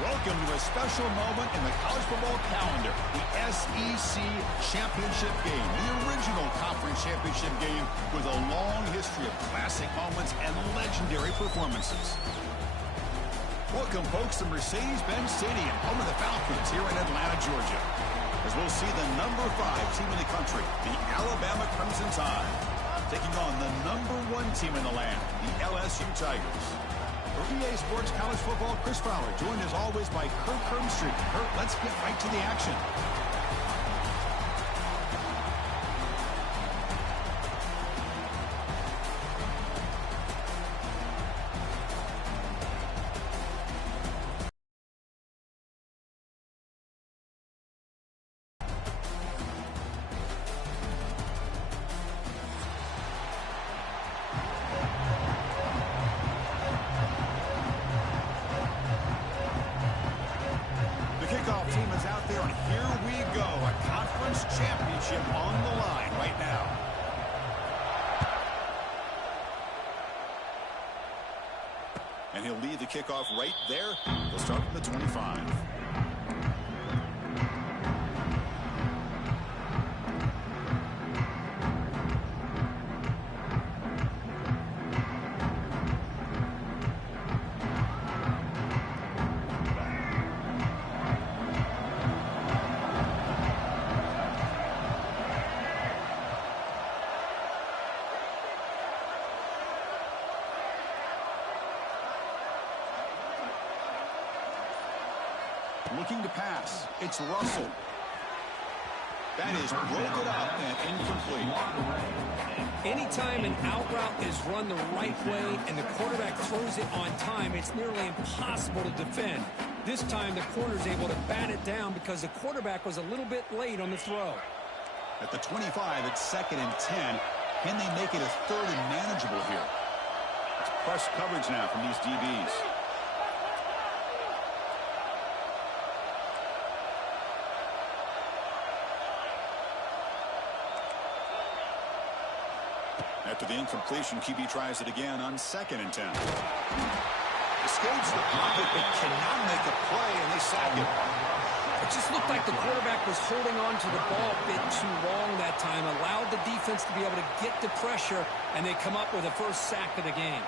Welcome to a special moment in the college football calendar, the SEC Championship game, the original conference championship game with a long history of classic moments and legendary performances. Welcome, folks, to Mercedes-Benz Stadium, home of the Falcons here in Atlanta, Georgia, as we'll see the number 5 team in the country, the Alabama Crimson Tide, taking on the number 1 team in the land, the LSU Tigers. For EA Sports College Football, Chris Fowler, joined as always by Kirk Hermstreet. Kirk, let's get right to the action. Team is out there, and here we go. A conference championship on the line right now. And he'll lead the kickoff right there. He'll start from the 25. Looking to pass. It's Russell. That is broken up and incomplete. Anytime an out route is run the right way and the quarterback throws it on time, it's nearly impossible to defend. This time the corner's able to bat it down because the quarterback was a little bit late on the throw. At the 25, it's 2nd and 10. Can they make it a 3rd and manageable here? It's press coverage now from these DBs. After the incompletion, QB tries it again on 2nd and 10. Escapes the pocket, but cannot make a play, and they sack him. It just looked like the quarterback was holding on to the ball a bit too long that time, allowed the defense to be able to get the pressure, and they come up with the first sack of the game.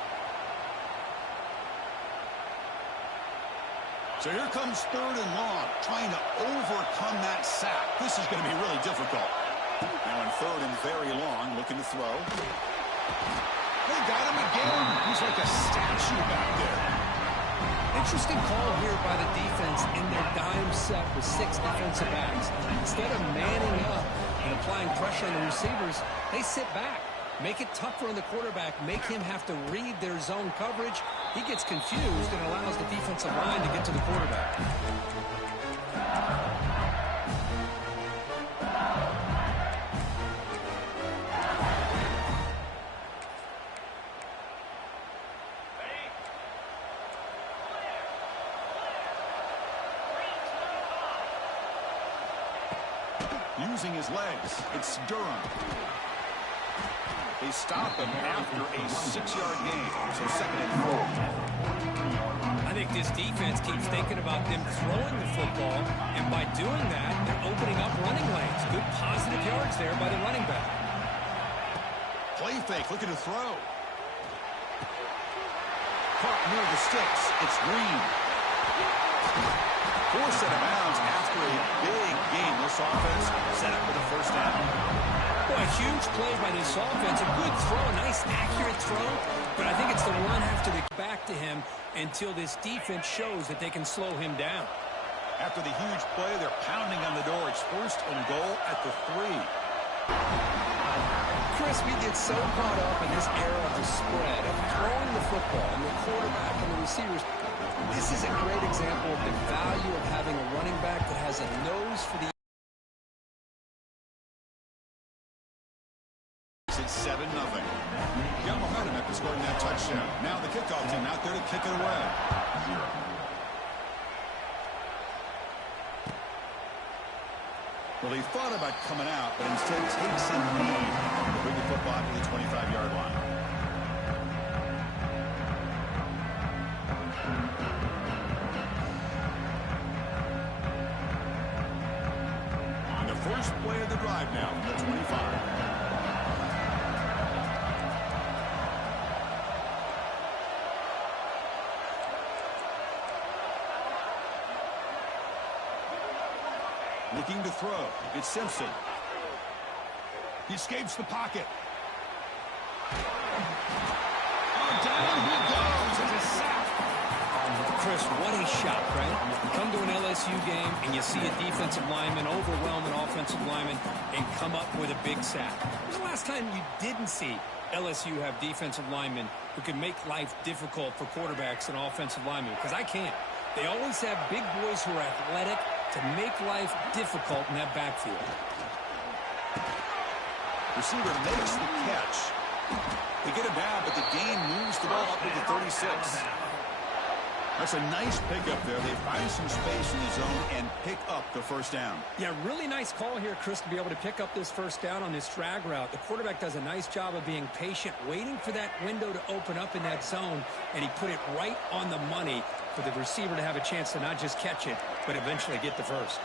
So here comes 3rd and long, trying to overcome that sack. This is going to be really difficult. Now in 3rd and very long, looking to throw. They got him again. He's like a statue back there. Interesting call here by the defense in their dime set with 6 defensive backs. Instead of manning up and applying pressure on the receivers, they sit back, make it tougher on the quarterback, make him have to read their zone coverage. He gets confused and allows the defensive line to get to the quarterback. Using his legs, it's Durham. They stop him after a 6-yard gain, so 2nd and 4. I think this defense keeps thinking about them throwing the football, and by doing that, they're opening up running lanes. Good positive yards there by the running back. Play fake, looking to throw. Caught near the sticks, it's Green. Forced out of bounds after a big game. This offense set up for the first down. Boy, a huge play by this offense. A good throw, a nice accurate throw. But I think it's the run after they get back to him until this defense shows that they can slow him down. After the huge play, they're pounding on the door. It's 1st and goal at the 3. Chris, we get so caught up in this era of the spread, of throwing the football, and the quarterback and the receivers. This is a great example of the value of having a running back that has a nose for the... It's 7-0. Got momentum after scoring that touchdown. Now the kickoff team out there to kick it away. Well, he thought about coming out, but instead takes a knee to bring the football to the 25-yard line. play of the drive now from the 25. Looking to throw. It's Simpson. He escapes the pocket. Oh, down he goes. It's a sack. Chris, what a shot, right? You come to an LSU game and you see a defensive lineman overwhelm an offensive lineman and come up with a big sack. When was the last time you didn't see LSU have defensive linemen who can make life difficult for quarterbacks and offensive linemen? Because I can't. They always have big boys who are athletic to make life difficult in that backfield. Receiver makes the catch. They get it down, but the gain moves the ball up to the 36. That's a nice pickup there. They find some space in the zone and pick up the first down. Yeah, really nice call here, Chris, to be able to pick up this first down on this drag route. The quarterback does a nice job of being patient, waiting for that window to open up in that zone, and he put it right on the money for the receiver to have a chance to not just catch it, but eventually get the first.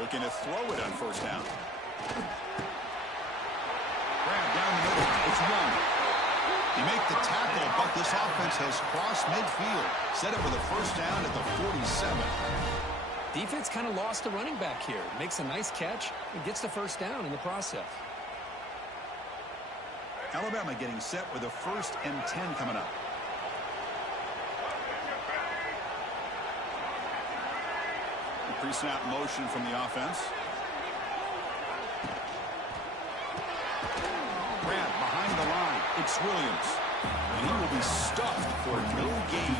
Looking to throw it on first down. Grab down the middle. It's Young. He make the tackle, but this offense has crossed midfield. Set up with a first down at the 47. Defense kind of lost the running back here. Makes a nice catch and gets the first down in the process. Alabama getting set with a 1st and 10 coming up. Pre-snap motion from the offense. Grab behind the line. It's Williams. And he will be stuffed for no gain.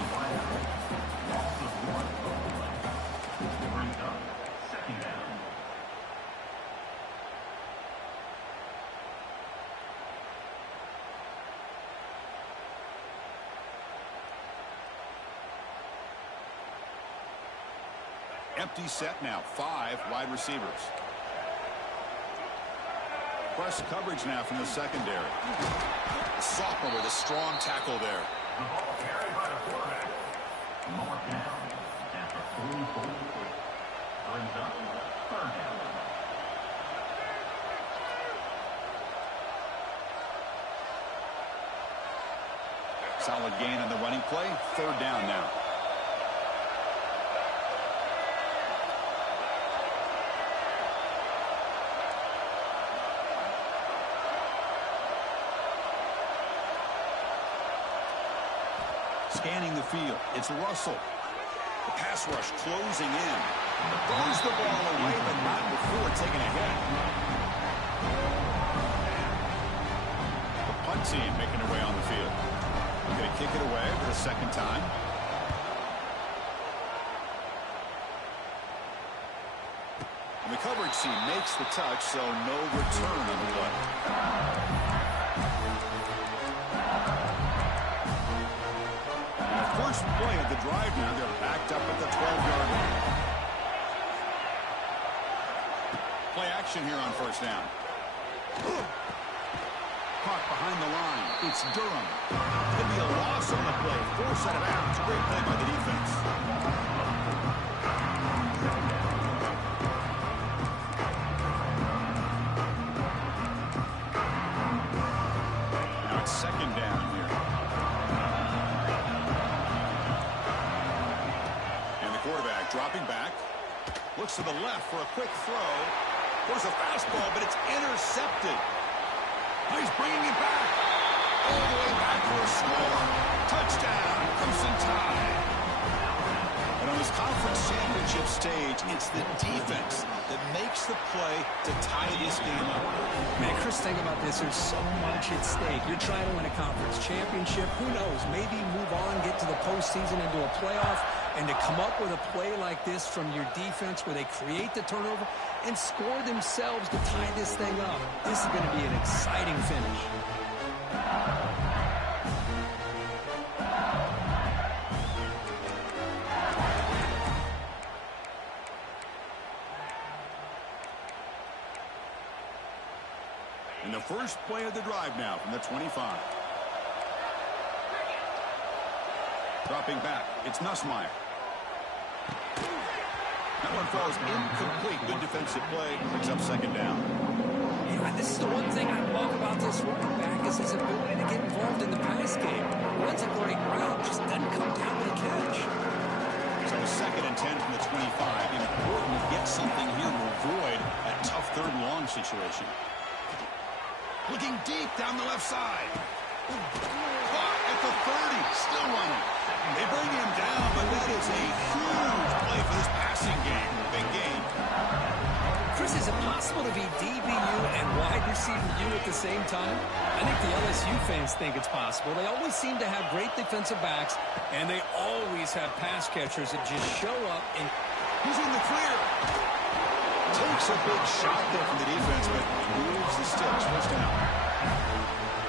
Empty set now. 5 wide receivers. Press coverage now from the secondary. The sophomore with a strong tackle there. The ball carried by the quarterback. Mark down at the 44. Brings up 3rd down. Solid gain on the running play. 3rd down now. Scanning the field. It's Russell. The pass rush closing in. Throws the ball away, but not before taking a hit. The punt team making their way on the field. They're going to kick it away for the 2nd time. And the coverage team makes the touch, so no return on the play. First play of the drive now. They're backed up at the 12-yard line. Play action here on first down. Caught behind the line. It's Durham. Could be a loss on the play. Force out of bounds. Great play by the defense. Now it's 2nd down here. Quarterback dropping back. Looks to the left for a quick throw. There's a fastball, but it's intercepted. Oh, he's bringing it back. All the way back for a score. Touchdown, Crimson Tide. And on this conference championship stage, it's the defense that makes the play to tie this game up. Man, Chris, think about this. There's so much at stake. You're trying to win a conference championship. Who knows? Maybe move on, get to the postseason, into a playoff. And to come up with a play like this from your defense where they create the turnover and score themselves to tie this thing up, this is going to be an exciting finish. And And the first play of the drive now from the 25. Dropping back, it's Nussmeier. That one falls incomplete. Good defensive play. Picks up second down. Yeah, this is the one thing I love about this running back is his ability to get involved in the pass game. Runs a great route, just doesn't come down with a catch. So second and 10 from the 25. Important to get something here to avoid that tough third and long situation. Looking deep down the left side. Caught at the 30. Still running. They bring him down, but that is a huge play for this passing game. Big game. Chris, is it possible to be DBU and wide receiver U at the same time? I think the LSU fans think it's possible. They always seem to have great defensive backs, and they always have pass catchers that just show up and... He's in the clear. Takes a big shot there from the defense, but moves the sticks. First down.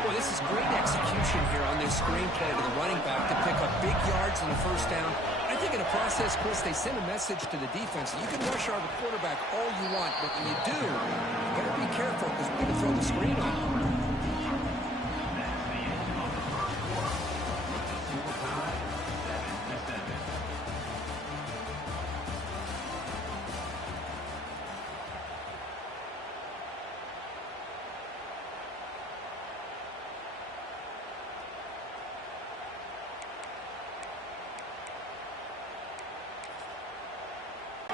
Well, this is great execution here on this screen play to the running back to pick up big yards in the first down. I think in the process, Chris, they send a message to the defense. You can rush our quarterback all you want, but when you do, you better be careful because we're going to throw the screen on you.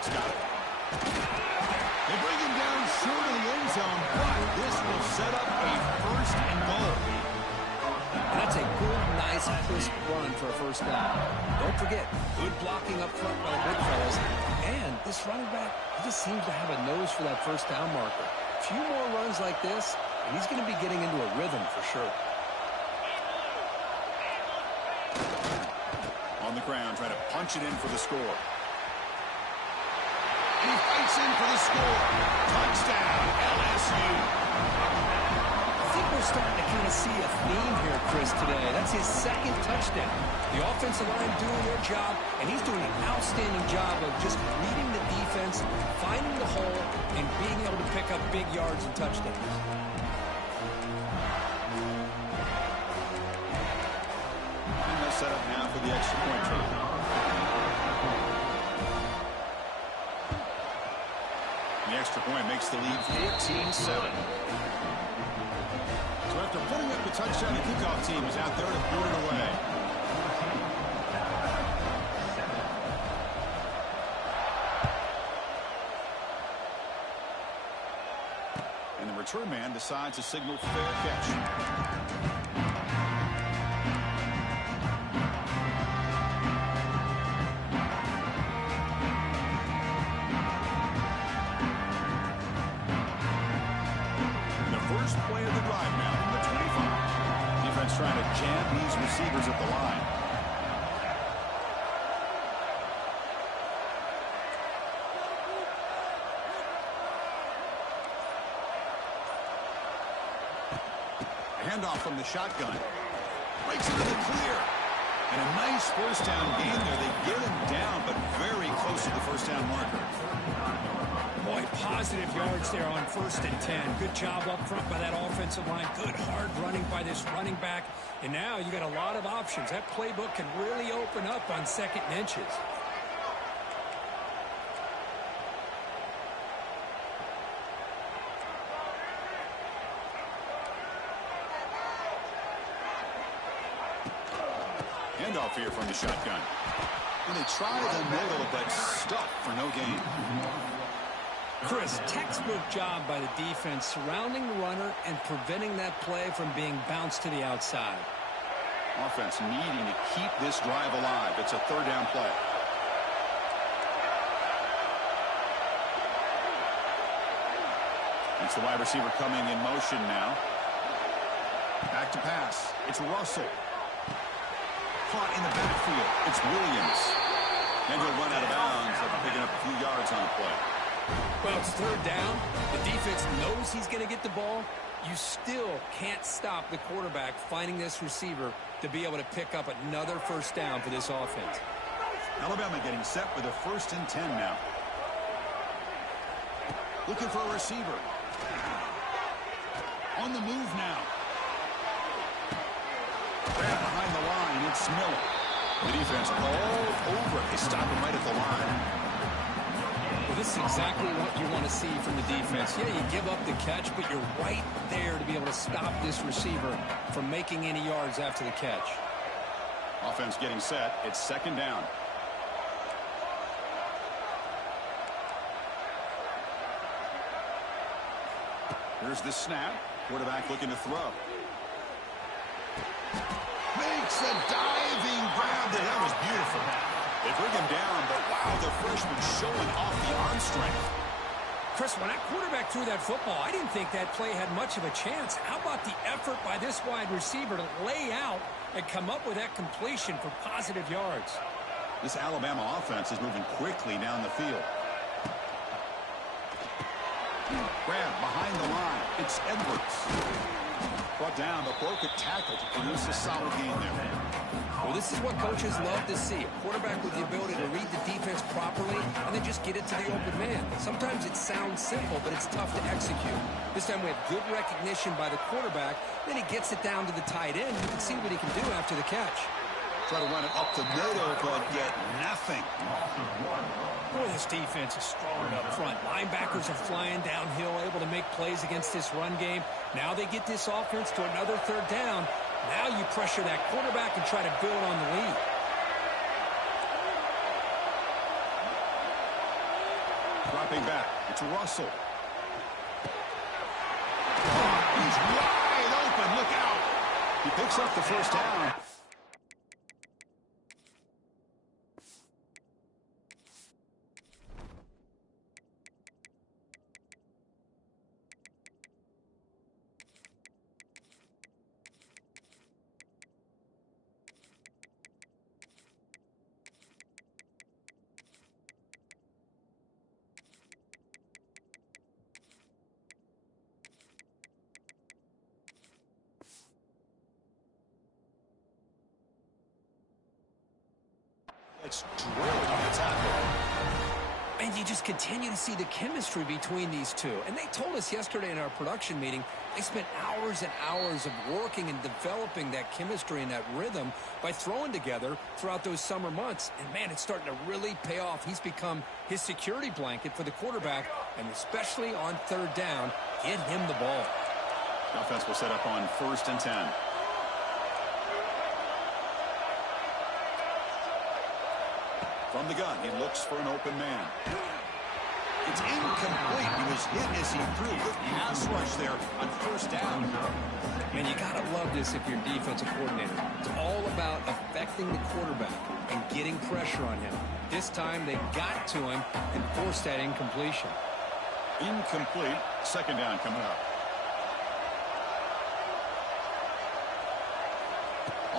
Got it. They bring him down short of the end zone, but this will set up a first and goal. That's a good, nice, crisp run for a first down. Don't forget, good blocking up front by the big fellas. And this running back, he just seems to have a nose for that first down marker. A few more runs like this, and he's going to be getting into a rhythm for sure. On the ground, trying to punch it in for the score. And he fights in for the score. Touchdown, LSU. I think we're starting to kind of see a theme here, Chris, today. That's his second touchdown. The offensive line doing their job, and he's doing an outstanding job of just reading the defense, finding the hole, and being able to pick up big yards and touchdowns. And they'll set up now for the extra point try. The extra point makes the lead 14-7. So after putting up the touchdown, the kickoff team is out there to put it away. And the return man decides to signal fair catch. First play of the drive now from the 25. Defense trying to jam these receivers at the line. A handoff from the shotgun. Breaks into the clear. And a nice first down gain there. They get him down, but very close to the first down marker. Boy, positive yards there on 1st and 10. Good job up front by that offensive line. Good hard running by this running back. And now you got a lot of options. That playbook can really open up on 2nd and inches. Handoff here from the shotgun. And they try the middle, but stuck for no gain. Chris, textbook job by the defense surrounding the runner and preventing that play from being bounced to the outside. Offense needing to keep this drive alive. It's a third down play. It's the wide receiver coming in motion now. Back to pass. It's Russell. Caught in the backfield. It's Williams. And he'll run out of bounds after picking up a few yards on the play. Well, it's third down. The defense knows he's going to get the ball. You still can't stop the quarterback finding this receiver to be able to pick up another first down for this offense. Alabama getting set with a 1st and 10 now. Looking for a receiver. On the move now. Grab behind the line. It's Miller. The defense all over. They stop him right at the line. Well, this is exactly what you want to see from the defense. Yeah, you give up the catch, but you're right there to be able to stop this receiver from making any yards after the catch. Offense getting set. It's second down. Here's the snap. Quarterback looking to throw. Makes a diving grab there. That was beautiful. They bring him down, but wow, the freshman showing off the arm strength. Chris, when that quarterback threw that football, I didn't think that play had much of a chance. How about the effort by this wide receiver to lay out and come up with that completion for positive yards? This Alabama offense is moving quickly down the field. Grab behind the line. It's Edwards. Brought down, but broke a tackle to produce a solid gain there. Well, this is what coaches love to see. A quarterback with the ability to read the defense properly and then just get it to the open man. Sometimes it sounds simple, but it's tough to execute. This time we have good recognition by the quarterback. Then he gets it down to the tight end. You can see what he can do after the catch. Try to run it up the middle, but get nothing. Boy, this defense is strong up front. Linebackers are flying downhill, able to make plays against this run game. Now they get this offense to another third down. Now you pressure that quarterback and try to build on the lead. Dropping back. It's Russell. He's wide open. Look out. He picks up the first down. It's drilled on the tackle. And you just continue to see the chemistry between these two. And they told us yesterday in our production meeting, they spent hours and hours of working and developing that chemistry and that rhythm by throwing together throughout those summer months. And, man, it's starting to really pay off. He's become his security blanket for the quarterback, and especially on third down, get him the ball. The offense will set up on 1st and 10. From the gun, he looks for an open man. It's incomplete. He was hit as he threw. Good pass rush there on 1st down. Man, you got to love this if you're a defensive coordinator. It's all about affecting the quarterback and getting pressure on him. This time they got to him and forced that incompletion. Incomplete. 2nd down coming up.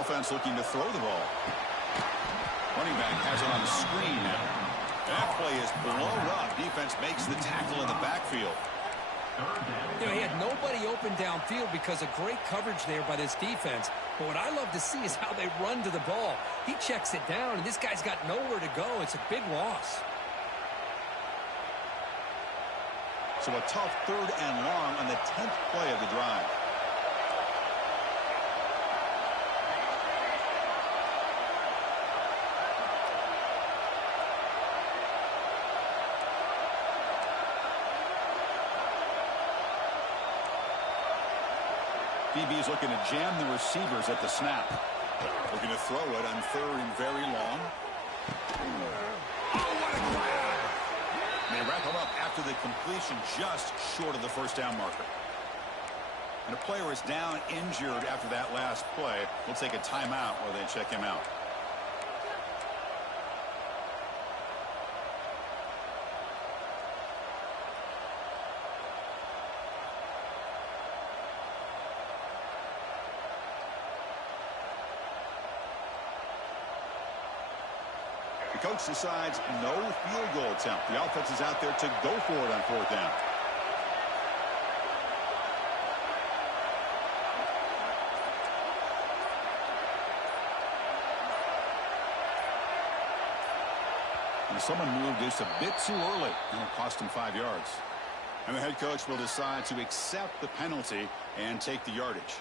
Offense looking to throw the ball. Running back has it on the screen now. That play is blown up. Defense makes the tackle in the backfield. You know, he had nobody open downfield because of great coverage there by this defense. But what I love to see is how they run to the ball. He checks it down, and this guy's got nowhere to go. It's a big loss. So a tough 3rd and long on the 10th play of the drive. DB's looking to jam the receivers at the snap. Looking to throw it on 3rd and very long. Oh, what a grab! They wrap him up after the completion just short of the 1st down marker. And a player is down injured after that last play. We'll take a timeout while they check him out. The coach decides no field goal attempt. The offense is out there to go for it on 4th down. And someone moved just a bit too early, and it cost him 5 yards. And the head coach will decide to accept the penalty and take the yardage.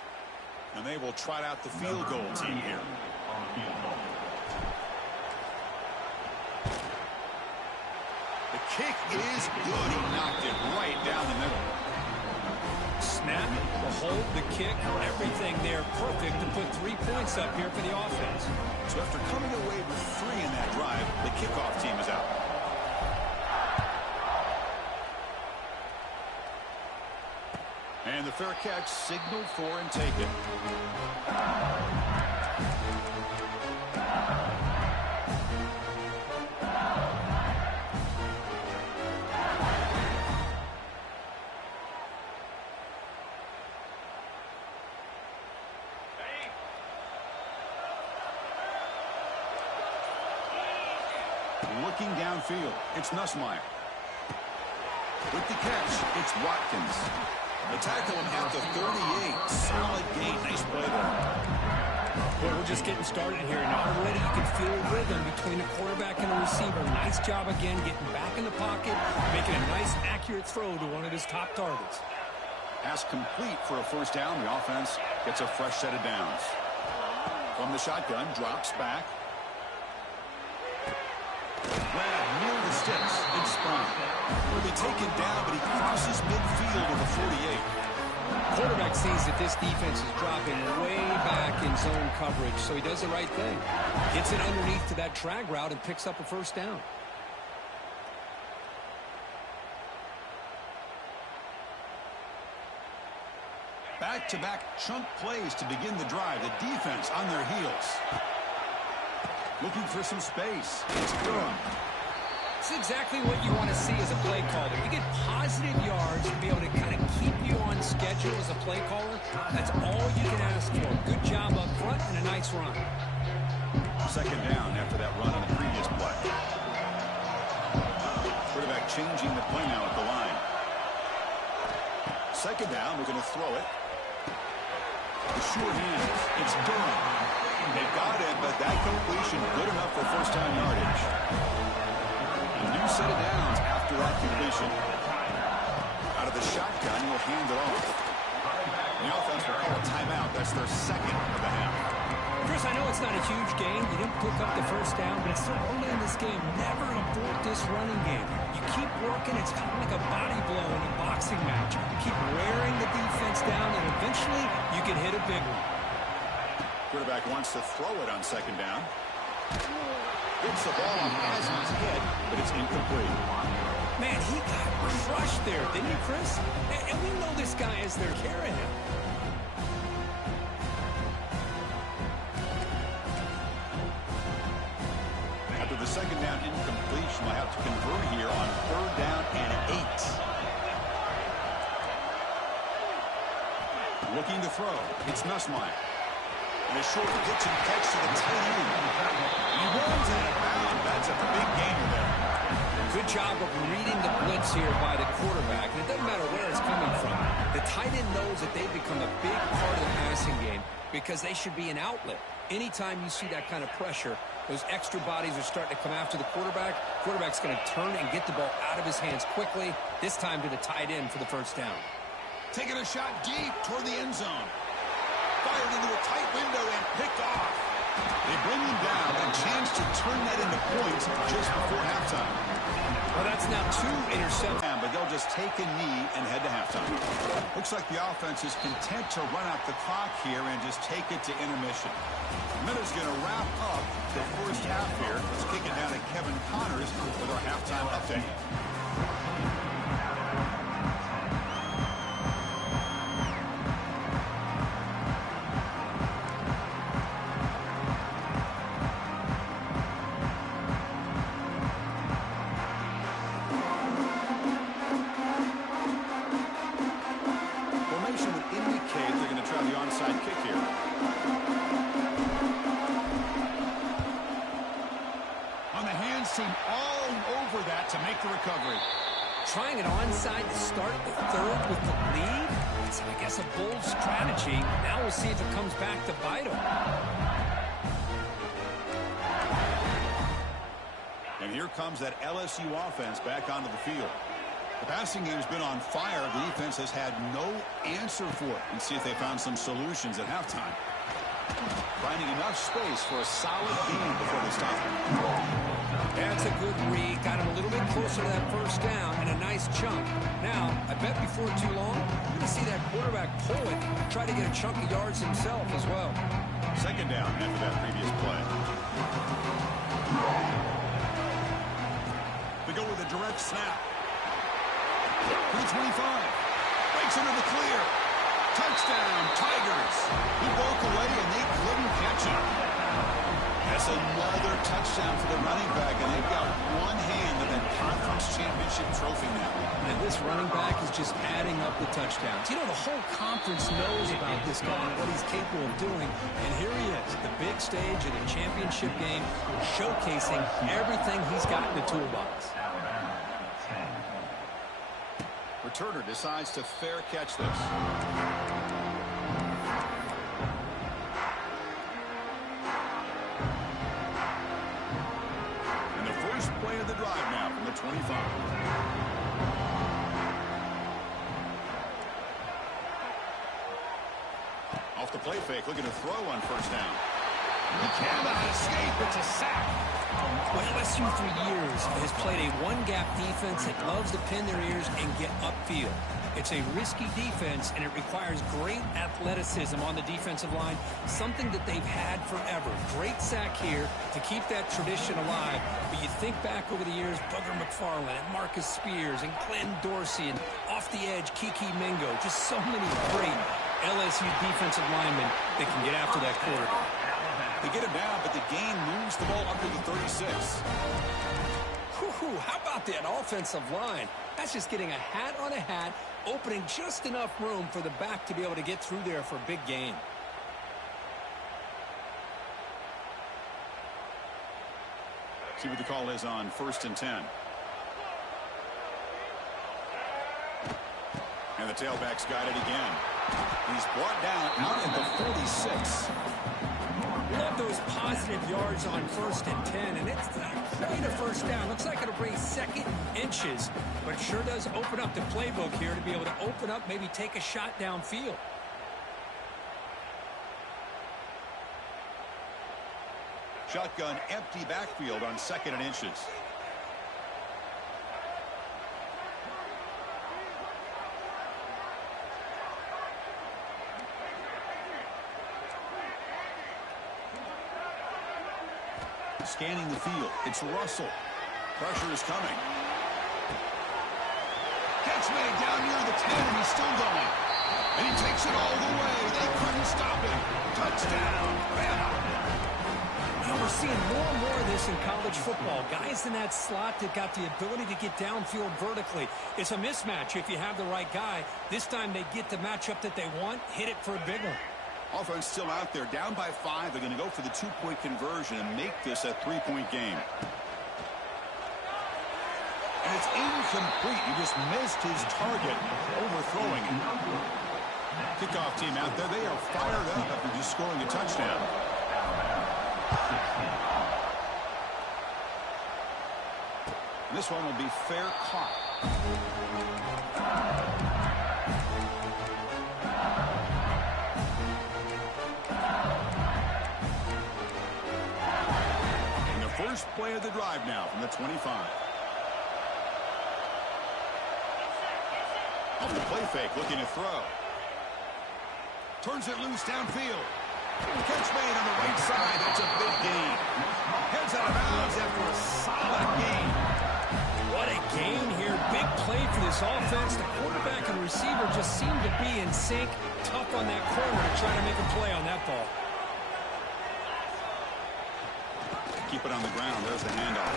And they will trot out the field goal team here. The kick is good. He knocked it right down the middle. Snap, the hold, the kick, everything there perfect to put 3 points up here for the offense. So after coming away with 3 in that drive, the kickoff team is out. And the fair catch signaled for and taken. Looking downfield, it's Nussmeier. With the catch, it's Watkins. They tackle him at the 38. Solid gain. Nice play there. Well, we're just getting started here, and already you can feel a rhythm between the quarterback and the receiver. Nice job again getting back in the pocket, making a nice, accurate throw to one of his top targets. Pass complete for a first down. The offense gets a fresh set of downs. From the shotgun, drops back. Grab near the sticks. It's Spawn. Will be taken down, but he crosses midfield with a 48. Quarterback sees that this defense is dropping way back in zone coverage, so he does the right thing. Gets it underneath to that drag route and picks up a first down. Back-to-back chunk plays to begin the drive. The defense on their heels. Looking for some space. It's good. It's exactly what you want to see as a play caller. You get positive yards to be able to kind of keep you on schedule as a play caller. That's all you can ask for. Good job up front and a nice run. Second down after that run on the previous play. Quarterback changing the play now at the line. Second down, we're going to throw it. The short hands. It's Durham. They got it, but that completion good enough for first-down yardage. A new set of downs after that completion. Out of the shotgun, he'll hand it off. The offense will call a timeout. That's their second of the half. Chris, I know it's not a huge game. You didn't pick up the first down, but it's so early in this game. Never abort this running game. You keep working. It's kind of like a body blow in a boxing match. You keep wearing the defense down, and eventually you can hit a big one. Quarterback wants to throw it on second down. Hits the ball on Asman's head, but it's incomplete. Man, he got crushed there, didn't he, Chris? And we know this guy is there carrying him. After the second down incompletion, we'll have to convert here on third down and 8. Looking to throw. It's Nussmeier. And a short pitch and catch to the tight end. He runs out of bounds. That's a big gainer there. Good job of reading the blitz here by the quarterback. And it doesn't matter where it's coming from. The tight end knows that they've become a big part of the passing game because they should be an outlet. Anytime you see that kind of pressure, those extra bodies are starting to come after the quarterback. Quarterback's going to turn and get the ball out of his hands quickly, this time to the tight end for the first down. Taking a shot deep toward the end zone. Fired into a tight window and picked off. They bring him down, a chance to turn that into points just before halftime. Well, that's now 2 interceptions. But they'll just take a knee and head to halftime. Looks like the offense is content to run out the clock here and just take it to intermission. Miller's going to wrap up the first half here. Let's kick it down to Kevin Connors with our halftime update. Seem all over that to make the recovery. Trying it onside to start the third with the lead. It's, I guess, a bold strategy. Now we'll see if it comes back to bite him. And here comes that LSU offense back onto the field. The passing game's been on fire. The defense has had no answer for it. Let's see if they found some solutions at halftime. Finding enough space for a solid gain before they stop. That's a good read. Got him a little bit closer to that first down and a nice chunk. Now, I bet before too long, you're going to see that quarterback pull it, try to get a chunk of yards himself as well. Second down after that previous play. They go with a direct snap. To the 25. Breaks into the clear. Touchdown, Tigers. He broke away and they couldn't catch him. That's another touchdown for the running back, and they've got one hand in that conference championship trophy now. And this running back is just adding up the touchdowns. You know, the whole conference knows about this guy and what he's capable of doing. And here he is, the big stage of the championship game, showcasing everything he's got in the toolbox. Returner decides to fair catch this. And the first play of the drive now from the 25. Off the play fake, looking to throw on first down. He cannot escape. It's a sack. Well, LSU for years has played a one-gap defense that loves to pin their ears and get upfield. It's a risky defense, and it requires great athleticism on the defensive line, something that they've had forever. Great sack here to keep that tradition alive. But you think back over the years, Booger McFarland and Marcus Spears and Glenn Dorsey and off the edge, Kiki Mingo. Just so many great LSU defensive linemen that can get after that quarterback. They get him down, but the gain moves the ball up to the 36. Whew, how about that offensive line? That's just getting a hat on a hat, opening just enough room for the back to be able to get through there for a big gain. See what the call is on 1st and 10. And the tailback's got it again. He's brought down out at the 46. Love those positive yards on 1st and 10, and it's not quite a first down. Looks like it'll bring second inches, but it sure does open up the playbook here to be able to open up, maybe take a shot downfield. Shotgun empty backfield on 2nd and inches. Scanning the field. It's Russell. Pressure is coming. Catch made down near the 10, and he's still going. And he takes it all the way. They couldn't stop him. Touchdown, Bama. You know, we're seeing more and more of this in college football. Guys in that slot that got the ability to get downfield vertically. It's a mismatch if you have the right guy. This time they get the matchup that they want, hit it for a big one. Offense still out there, down by 5. They're going to go for the 2-point conversion and make this a 3-point game. And it's incomplete. He just missed his target, overthrowing it. Kickoff team out there. They are fired up after just scoring a touchdown. And this one will be fair caught. First play of the drive now from the 25. Off the play fake, looking to throw. Turns it loose downfield. Catch made on the right side. That's a big gain. Heads out of bounds after a solid gain. What a gain here. Big play for this offense. The quarterback and receiver just seem to be in sync. Tough on that corner to try to make a play on that ball. Keep it on the ground. There's the handoff.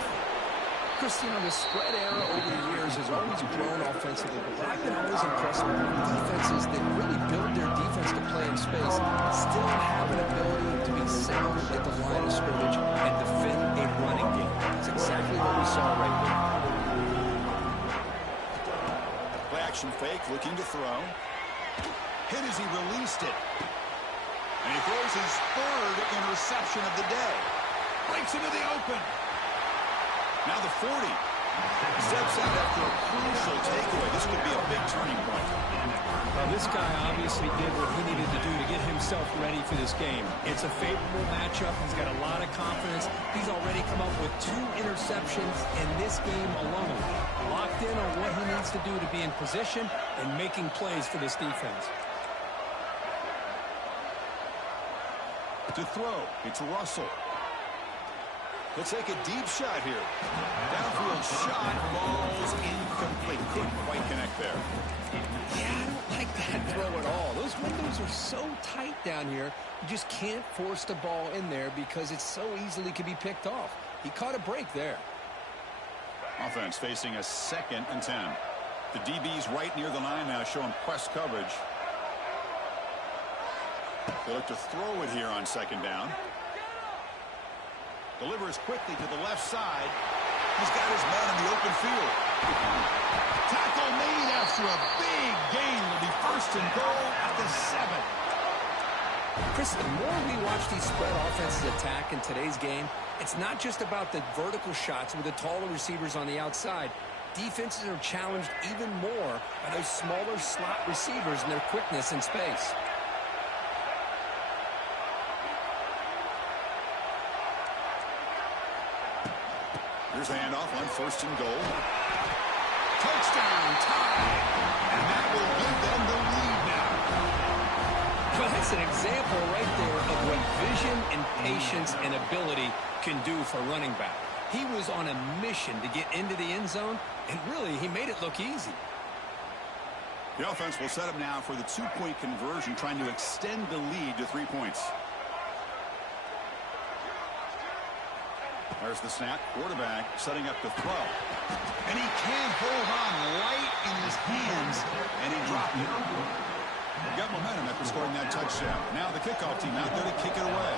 Christine, the spread era over the years has always grown offensively, but I've been always impressed with defenses that really build their defense to play in space, still have an ability to be sound at the line of scrimmage and defend a running game. That's exactly what we saw right there. Play action fake, looking to throw. Hit as he released it. And he throws his 3rd interception of the day. Breaks into the open. Now the 40. Steps out after a crucial takeaway. This could be a big turning point. Well, this guy obviously did what he needed to do to get himself ready for this game. It's a favorable matchup. He's got a lot of confidence. He's already come up with 2 interceptions in this game alone. Locked in on what he needs to do to be in position and making plays for this defense. To throw, it's Russell. He'll take a deep shot here. Downfield shot falls incomplete. Couldn't quite connect there. Yeah, I don't like that throw at all. Those windows are so tight down here. You just can't force the ball in there because it so easily can be picked off. He caught a break there. Offense facing a 2nd and 10. The DB's right near the line now, showing press coverage. They look to throw it here on 2nd down. Delivers quickly to the left side. He's got his man in the open field. Tackle made after a big gain. Will be 1st and goal at the 7. Chris, the more we watch these spread offenses attack in today's game, it's not just about the vertical shots with the taller receivers on the outside. Defenses are challenged even more by those smaller slot receivers and their quickness in space. Here's the handoff on 1st and goal. Touchdown tie. And that will give them the lead now. Well, that's an example right there of what vision and patience and ability can do for running back. He was on a mission to get into the end zone, and really, he made it look easy. The offense will set up now for the 2-point conversion, trying to extend the lead to 3 points. There's the snap. Quarterback setting up to throw. And he can't hold on right in his hands, and he dropped it. Got momentum after scoring that touchdown. Now the kickoff team out there to kick it away.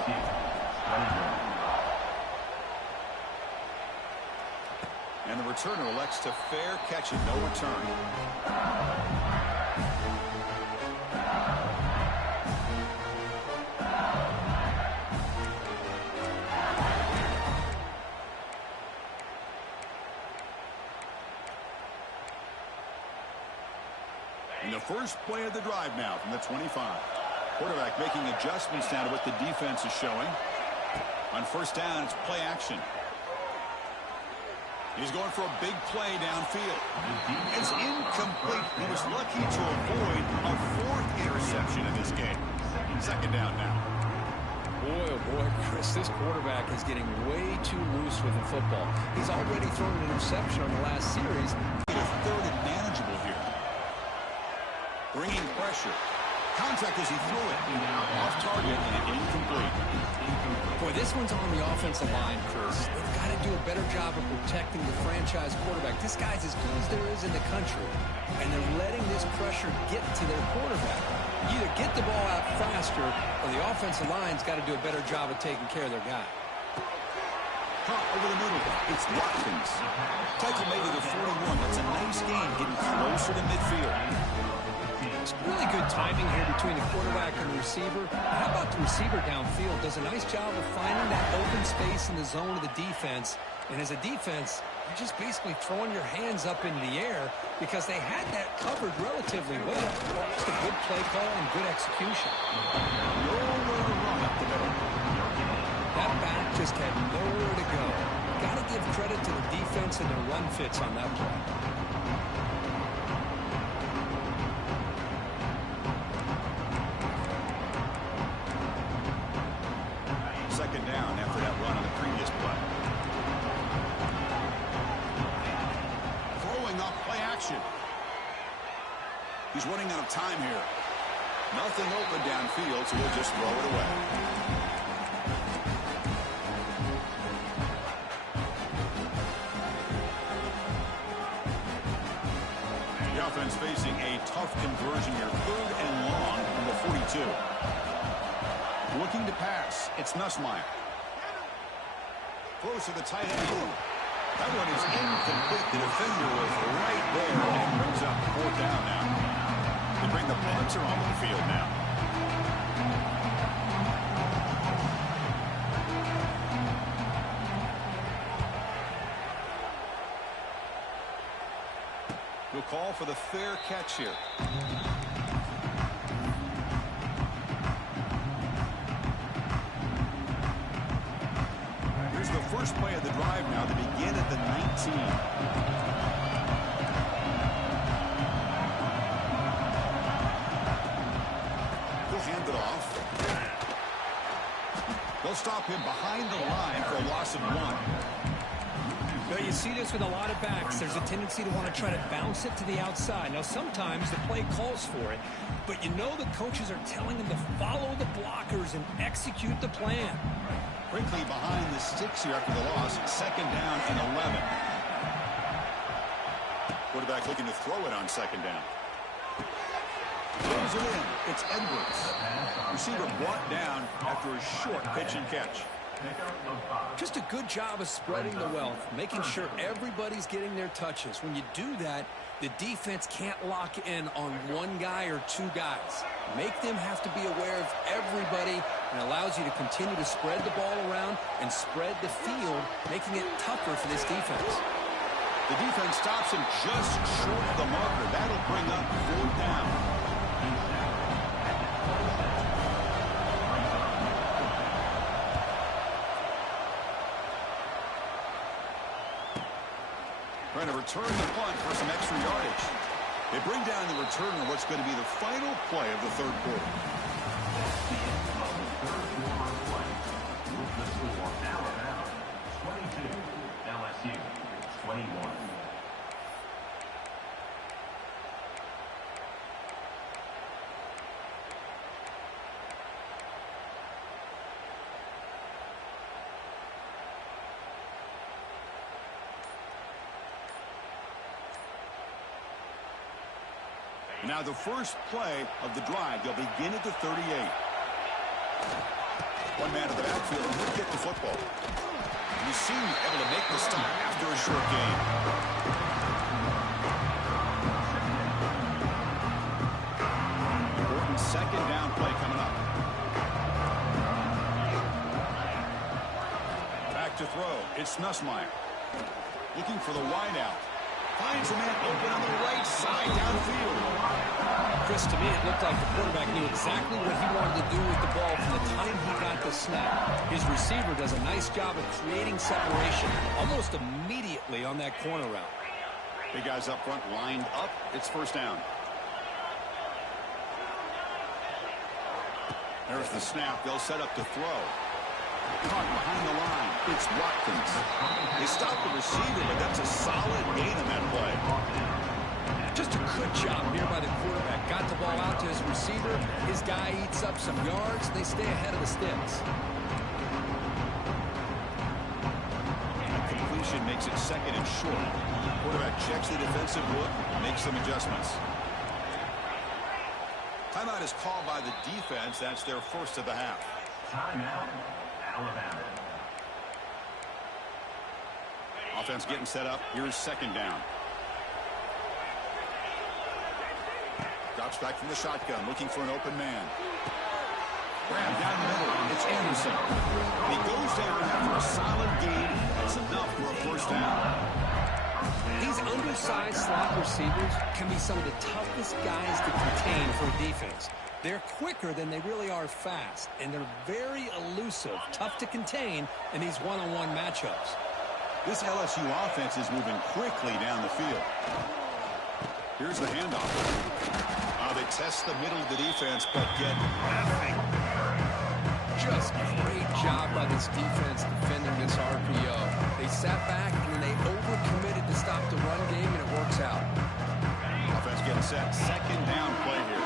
And the returner elects to fair catch it, no return. And the first play of the drive now from the 25. Quarterback making adjustments now to what the defense is showing. On 1st down, it's play action. He's going for a big play downfield. It's incomplete. He was lucky to avoid a 4th interception in this game. 2nd down now. Boy, oh boy, Chris, this quarterback is getting way too loose with the football. He's already thrown an interception on the last series. A 3rd and manageable here. Bringing pressure. Contact as he threw it. Off target and incomplete. Boy, this one's on the offensive line, Chris. They've got to do a better job of protecting the franchise quarterback. This guy's as good as there is in the country, and they're letting this pressure get to their quarterback. You either get the ball out faster, or the offensive line's got to do a better job of taking care of their guy. Caught over the middle. It's Watkins. Tackle made to the 41. That's a nice gain, getting closer to midfield. It's really good timing here between the quarterback and the receiver. How about the receiver downfield? Does a nice job of finding that open space in the zone of the defense. And as a defense, you're just basically throwing your hands up in the air because they had that covered relatively well. Just a good play call and good execution. Nowhere to run up the middle. That back just had nowhere to go. Got to give credit to the defense and their run fits on that play. He's running out of time here. Nothing open downfield, so he'll just throw it away. The offense facing a tough conversion here. 3rd and long from the 42. Looking to pass. It's Nussmeier. Close to the tight end. That one is incomplete. The defender was right there, and it brings up 4th down now. They bring the punter onto the field now. He'll call for the fair catch here. Here's the first play of the drive now to begin at the 19. Hand it off. They'll stop him behind the line for a loss of 1. Well, you see this with a lot of backs. There's a tendency to want to try to bounce it to the outside. Now, sometimes the play calls for it, but you know the coaches are telling them to follow the blockers and execute the plan. Quickly behind the sticks here after the loss. 2nd down and 11. Quarterback looking to throw it on 2nd down. Throws it in. It's Edwards. Receiver brought down after a short pitch and catch. Just a good job of spreading the wealth, making sure everybody's getting their touches. When you do that, the defense can't lock in on one guy or 2 guys. Make them have to be aware of everybody, and allows you to continue to spread the ball around and spread the field, making it tougher for this defense. The defense stops him just short of the marker. That'll bring up 4th down. Trying to return the punt for some extra yardage. They bring down the return on what's going to be the final play of the 3rd quarter. Alabama 22, LSU 21. Now the first play of the drive. They'll begin at the 38. One man in the backfield, and he'll get the football. You seem able to make the stop after a short gain. Important 2nd down play coming up. Back to throw. It's Nussmeier. Looking for the wideout. Finds a man open on the right side downfield. Chris, to me, it looked like the quarterback knew exactly what he wanted to do with the ball from the time he got the snap. His receiver does a nice job of creating separation almost immediately on that corner route. Big guys up front lined up. It's 1st down. There's the snap. They'll set up to throw. Caught behind the line. It's Watkins. They stopped the receiver, but that's a solid gain on that play. Just a good job here by the quarterback. Got the ball out to his receiver. His guy eats up some yards. They stay ahead of the sticks. That completion makes it 2nd and short. Quarterback checks the defensive look, makes some adjustments. Timeout is called by the defense. That's their first of the half. Timeout, Alabama. Offense getting set up. Here's 2nd down. Drops back from the shotgun, looking for an open man. Grab down the middle. It's Anderson. He goes down after a solid gain. That's enough for a 1st down. These undersized slot receivers can be some of the toughest guys to contain for a defense. They're quicker than they really are fast, and they're very elusive, tough to contain in these one-on-one matchups. This LSU offense is moving quickly down the field. Here's the handoff. They test the middle of the defense, but get nothing. Just great job by this defense defending this RPO. They sat back, and then they overcommitted to stop the run game, and it works out. Offense getting set. 2nd down play here.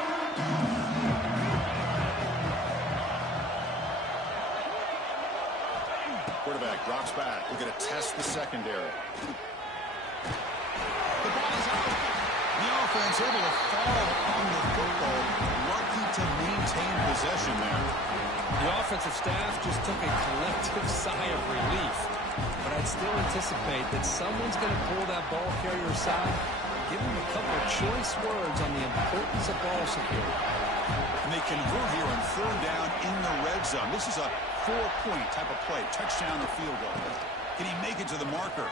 Quarterback drops back. We're going to test the secondary. The ball is out. The offense able to fall on the football. Lucky to maintain possession there. The offensive staff just took a collective sigh of relief. But I'd still anticipate that someone's going to pull that ball carrier aside, give him a couple of choice words on the importance of ball security. And they convert here on 3rd down in the red zone. This is a 4-point type of play. Touchdown or field goal. Can he make it to the marker?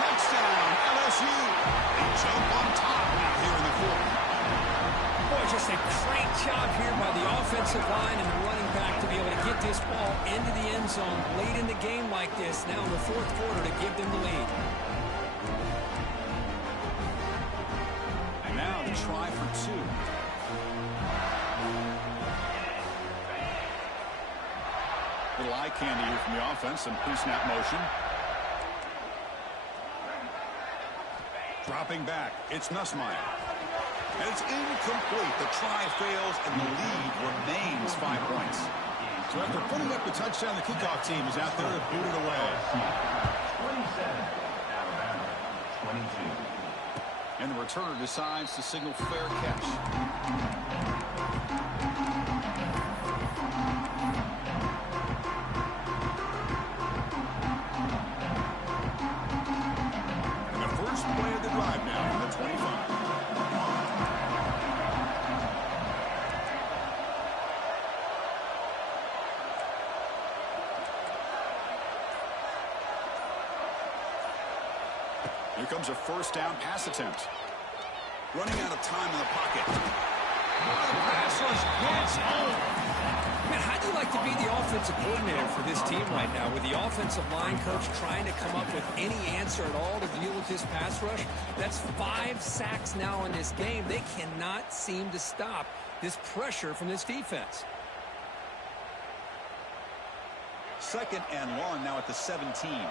Touchdown, LSU. just a great job here by the offensive line and the running back to be able to get this ball into the end zone late in the game like this, now in the fourth quarter, to give them the lead. And now to try for two. Little eye candy here from the offense. Some pre-snap motion. Dropping back. It's Nussmeier. And it's incomplete. The try fails, and the lead remains 5 points. So after putting up the touchdown, the kickoff team is out there to boot it away. 27, Alabama, 22. And the returner decides to signal fair catch. And the first play of the drive now from the 25. Here comes a first down pass attempt. Running out of time in the pocket. The pass rush gets home. Man, how do you like to be the offensive coordinator for this team right now, with the offensive line coach trying to come up with any answer at all to deal with this pass rush? That's 5 sacks now in this game. They cannot seem to stop this pressure from this defense. 2nd and long now at the 17.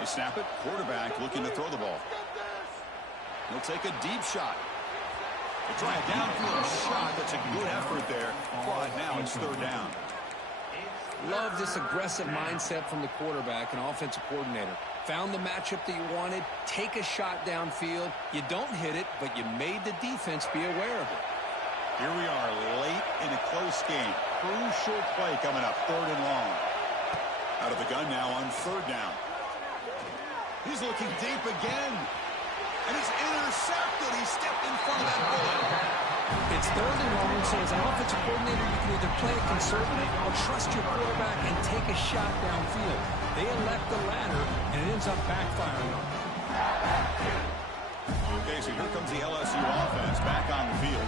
They snap it. Quarterback looking to throw the ball. He'll take a deep shot. They try a downfield shot. That's a good effort there. But now it's 3rd down. Love this aggressive mindset from the quarterback and offensive coordinator. Found the matchup that you wanted. Take a shot downfield. You don't hit it, but you made the defense be aware of it. Here we are late in a close game. Crucial play coming up. 3rd and long. Out of the gun now on 3rd down. He's looking deep again. And it's intercepted. He stepped in front of that bullet. It's 3rd and long, so as an offensive coordinator, you can either play it conservative or trust your quarterback and take a shot downfield. They elect the latter, and it ends up backfiring on them. Okay, so here comes the LSU offense back on the field.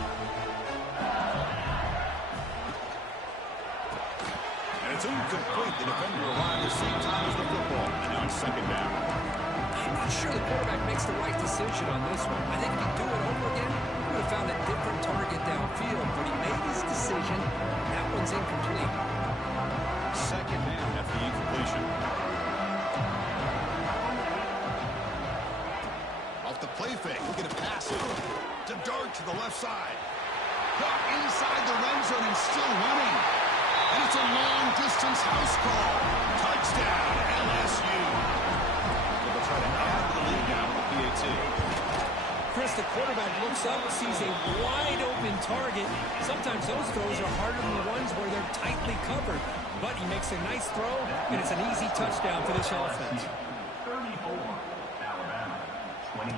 And it's incomplete. The defender arrived at the same time as the football. And now it's 2nd down. I'm not sure the quarterback makes the right decision on this one. I think if you do it over again, he would have found a different target downfield, but he made his decision. That one's incomplete. 2nd down after the incompletion. Off the play fake, looking to pass it. To dart to the left side. Caught inside the red zone and still running. And it's a long-distance house call. Touchdown, LSU. They'll try to add the lead now with the PAT. Chris, the quarterback looks up, sees a wide-open target. Sometimes those throws are harder than the ones where they're tightly covered. But he makes a nice throw, and it's an easy touchdown for this offense. 34, Alabama, 22.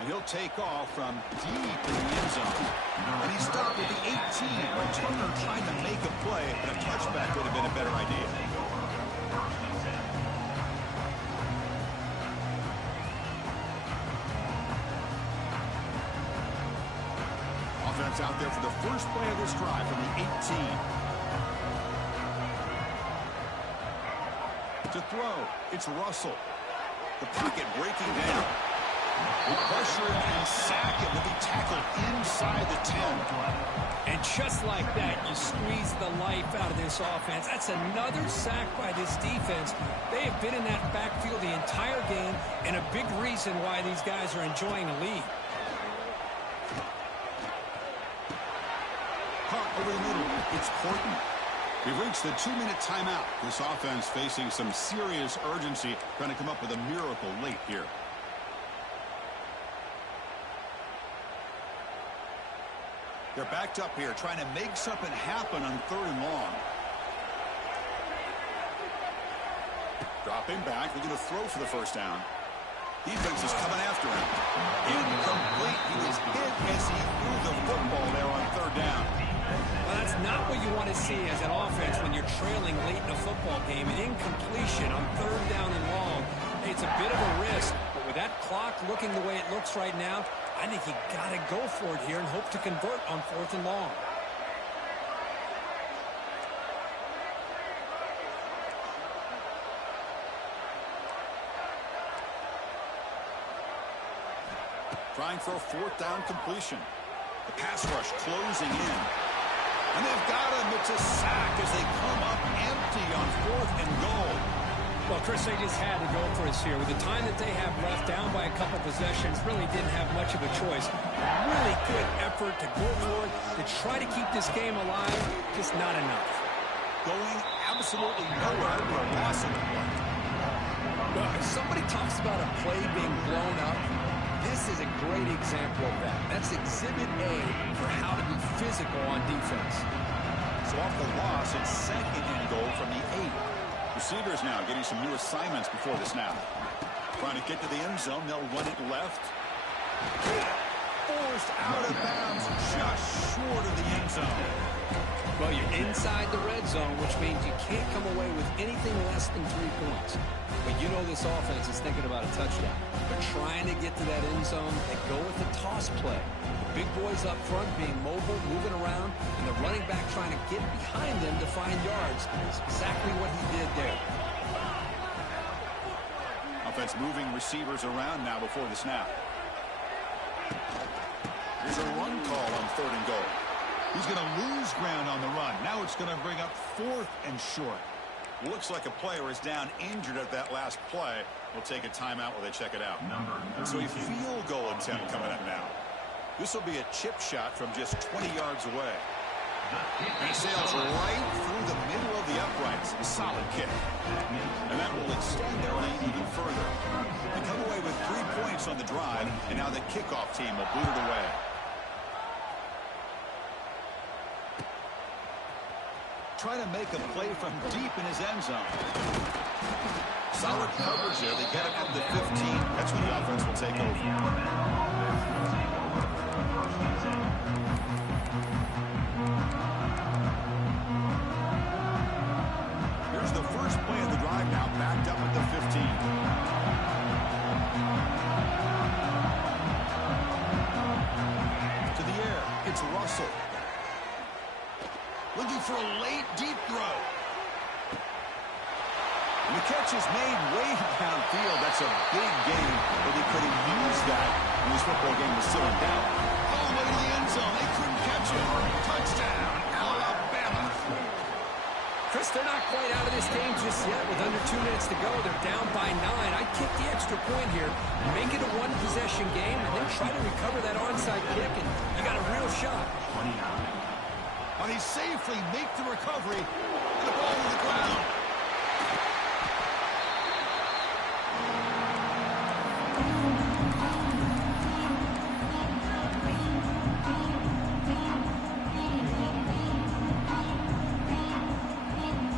And he'll take off from deep in the end zone. And he stopped at the 18. Turner tried to make a play, but a touchback would have been a better idea. Offense out there for the first play of this drive from the 18. To throw, it's Russell. The pocket breaking down. We pressure him and sack it. Will be tackled inside the 10. And just like that, you squeeze the life out of this offense. That's another sack by this defense. They have been in that backfield the entire game, and a big reason why these guys are enjoying a lead. Caught over the middle. It's Horton. We've reached the 2-minute timeout. This offense facing some serious urgency, trying to come up with a miracle late here. They're backed up here, trying to make something happen on 3rd and long. Dropping back, looking to throw for the first down. Defense is coming after him. Incomplete. He was hit as he threw the football there on 3rd down. Well, that's not what you you want to see as an offense when you're trailing late in a football game. An incompletion on 3rd down and long. It's a bit of a risk, but with that clock looking the way it looks right now, I think you got to go for it here and hope to convert on 4th and long. Trying for a 4th down completion. The pass rush closing in. And they've got him. It's a sack as they come up empty on 4th and goal. Well, Chris, they just had to go for us here. With the time that they have left, down by a couple possessions, really didn't have much of a choice. Really good effort to go for it, to try to keep this game alive, just not enough. Going absolutely nowhere for a loss of the play. Well, if somebody talks about a play being blown up, this is a great example of that. That's exhibit A for how to be physical on defense. So off the loss, it's 2nd and goal from the 8. Receivers now getting some new assignments before the snap. Trying to get to the end zone. They'll run it left. Forced out of bounds just short of the end zone. Well, you're inside the red zone, which means you can't come away with anything less than 3 points. But you know this offense is thinking about a touchdown. They're trying to get to that end zone. They go with the toss play. The big boys up front being mobile, moving around, and the running back trying to get behind them to find yards. It's exactly what he did there. Offense moving receivers around now before the snap. Here's a run call on 3rd and goal. He's going to lose ground on the run. Now it's going to bring up 4th and short. Looks like a player is down injured at that last play. We'll take a timeout while they check it out. So a field goal attempt coming up now. This will be a chip shot from just 20 yards away. He sails right through the middle of the uprights. A solid kick. And that will extend their lead even further. They come away with 3 points on the drive, and now the kickoff team will boot it away. Trying to make a play from deep in his end zone. Solid coverage there. They get it at the 15. That's when the offense will take over. Here's the first play of the drive now, backed up at the 15. To the air. It's Russell. Looking for a late, deep throw. And the catch is made way downfield. That's a big gain, but they could have used that when this football game was slowing down. All the way to the end zone. They couldn't catch it. Touchdown, Alabama. Chris, they're not quite out of this game just yet. With under 2 minutes to go, they're down by 9. I'd kick the extra point here, make it a 1-possession game, and then try to recover that onside kick, and you got a real shot. But he safely make the recovery, and the ball to the ground.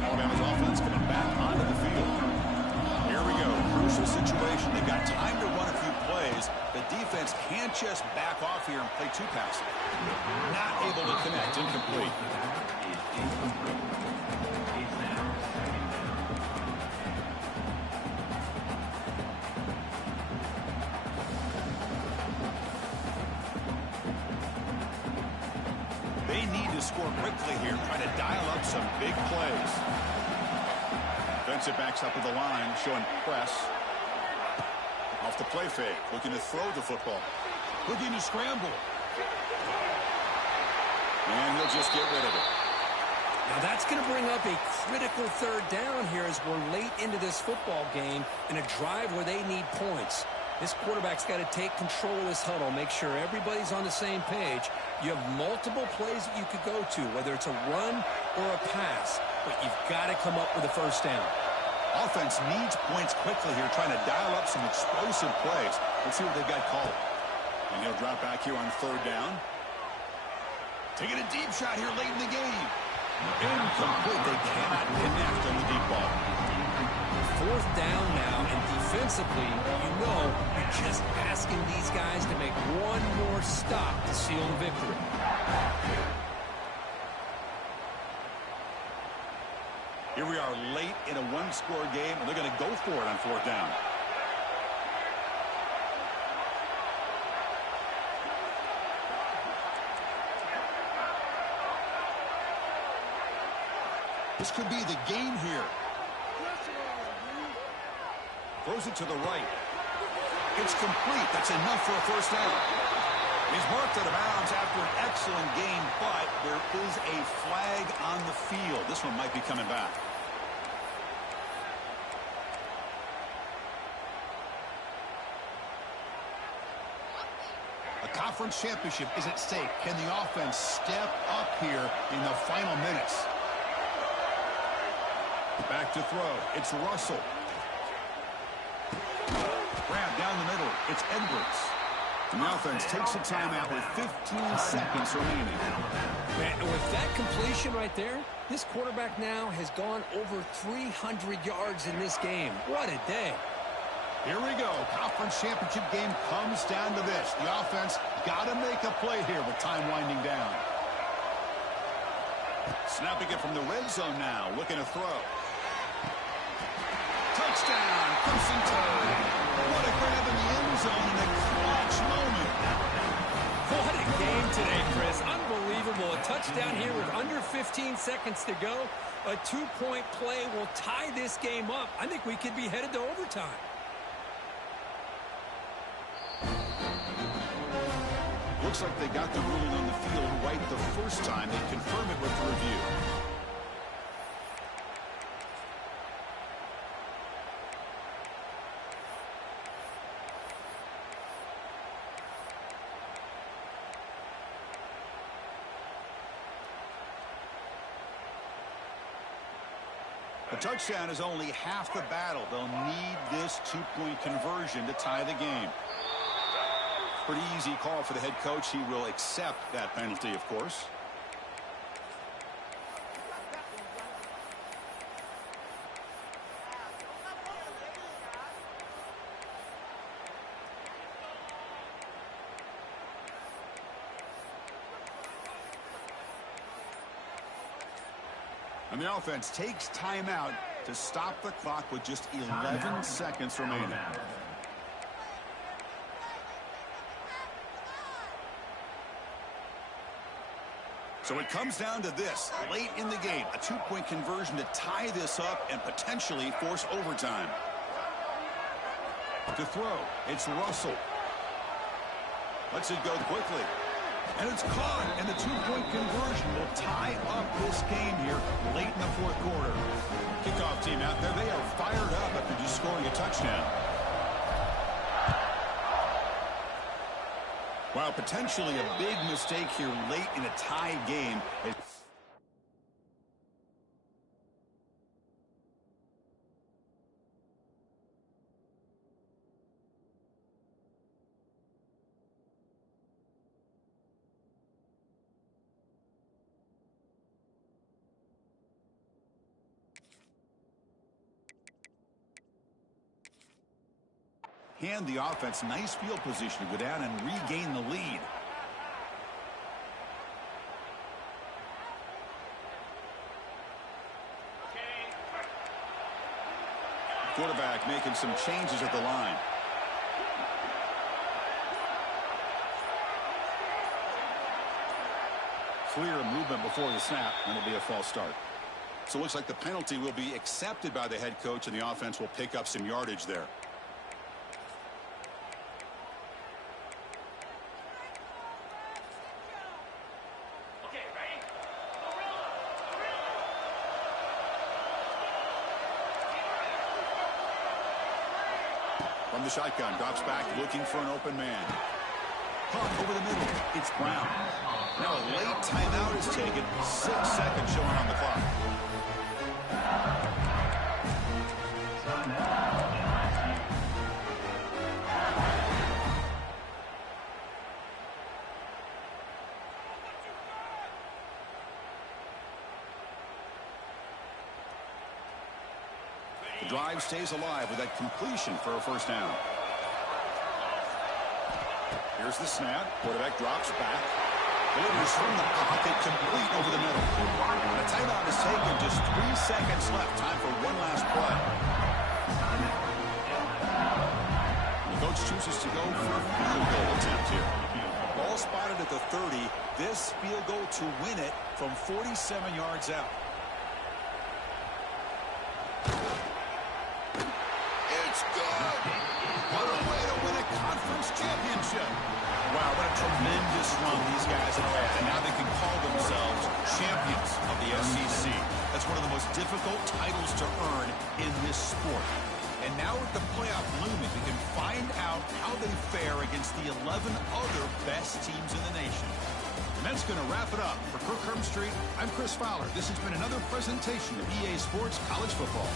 Alabama's offense coming back onto the field. Here we go. Crucial situation. They've got time to run a few plays. The defense can't just back off here and play too passive. Not able to connect. Incomplete. They need to score quickly here, trying to dial up some big plays. Defensive backs up with the line, showing press. Off the play fake, looking to throw the football. Looking to scramble. And he'll just get rid of it. Now that's going to bring up a critical 3rd down here as we're late into this football game in a drive where they need points. This quarterback's got to take control of this huddle, make sure everybody's on the same page. You have multiple plays that you could go to, whether it's a run or a pass, but you've got to come up with a 1st down. Offense needs points quickly here, trying to dial up some explosive plays. Let's see what they've got called. And he'll drop back here on 3rd down. Taking a deep shot here late in the game. Incomplete. They cannot connect on the deep ball. 4th down now, and defensively, you know, you're just asking these guys to make one more stop to seal the victory. Here we are late in a one-score game, and they're going to go for it on fourth down. This could be the game here. Throws it to the right. It's complete. That's enough for a first down. He's marked out of bounds after an excellent game, but there is a flag on the field. This one might be coming back. A conference championship is at stake. Can the offense step up here in the final minutes? Back to throw. It's Russell. Grab down the middle. It's Edwards. And the offense takes a timeout with 15 seconds remaining. Man, with that completion right there, this quarterback now has gone over 300 yards in this game. What a day. Here we go. Conference championship game comes down to this. The offense got to make a play here with time winding down. Snapping it from the red zone now. Looking to throw. Touchdown. Crimson Tide. What a grab in the end zone in a clutch moment. What a game today, Chris. Unbelievable. A touchdown here with under 15 seconds to go. A two-point play will tie this game up. I think we could be headed to overtime. Looks like they got the ruling on the field right the first time. They confirm it with the review. A touchdown is only half the battle. They'll need this two-point conversion to tie the game. Pretty easy call for the head coach. He will accept that penalty, of course. And the offense takes timeout to stop the clock with just 11 seconds remaining. So it comes down to this, late in the game, a two-point conversion to tie this up and potentially force overtime. To throw, it's Russell. Lets it go quickly. And it's caught, and the two-point conversion will tie up this game here late in the fourth quarter. Kickoff team out there, they are fired up after just scoring a touchdown. Wow, potentially a big mistake here late in a tie game. Hand the offense nice field position to go down and regain the lead. Quarterback making some changes at the line. Clear movement before the snap, and it'll be a false start. So it looks like the penalty will be accepted by the head coach, and the offense will pick up some yardage there. From the shotgun, drops back, looking for an open man. Caught over the middle. It's Brown. Now a late timeout is taken. 6 seconds showing on the clock. The drive stays alive with that completion for a first down. Here's the snap. Quarterback drops back. Delivers passes from the pocket, complete over the middle. The timeout is taken, just 3 seconds left. Time for one last play. The coach chooses to go for a field goal attempt here. Ball spotted at the 30. This field goal to win it from 47 yards out. It's good. What a way to win a conference championship. Wow, what a tremendous run these guys have had. And now they can call themselves champions of the SEC. That's one of the most difficult titles to earn in this sport. And now with the playoff looming, we can find out how they fare against the 11 other best teams in the nation. And that's going to wrap it up. For Kirk Street, I'm Chris Fowler. This has been another presentation of EA Sports College Football.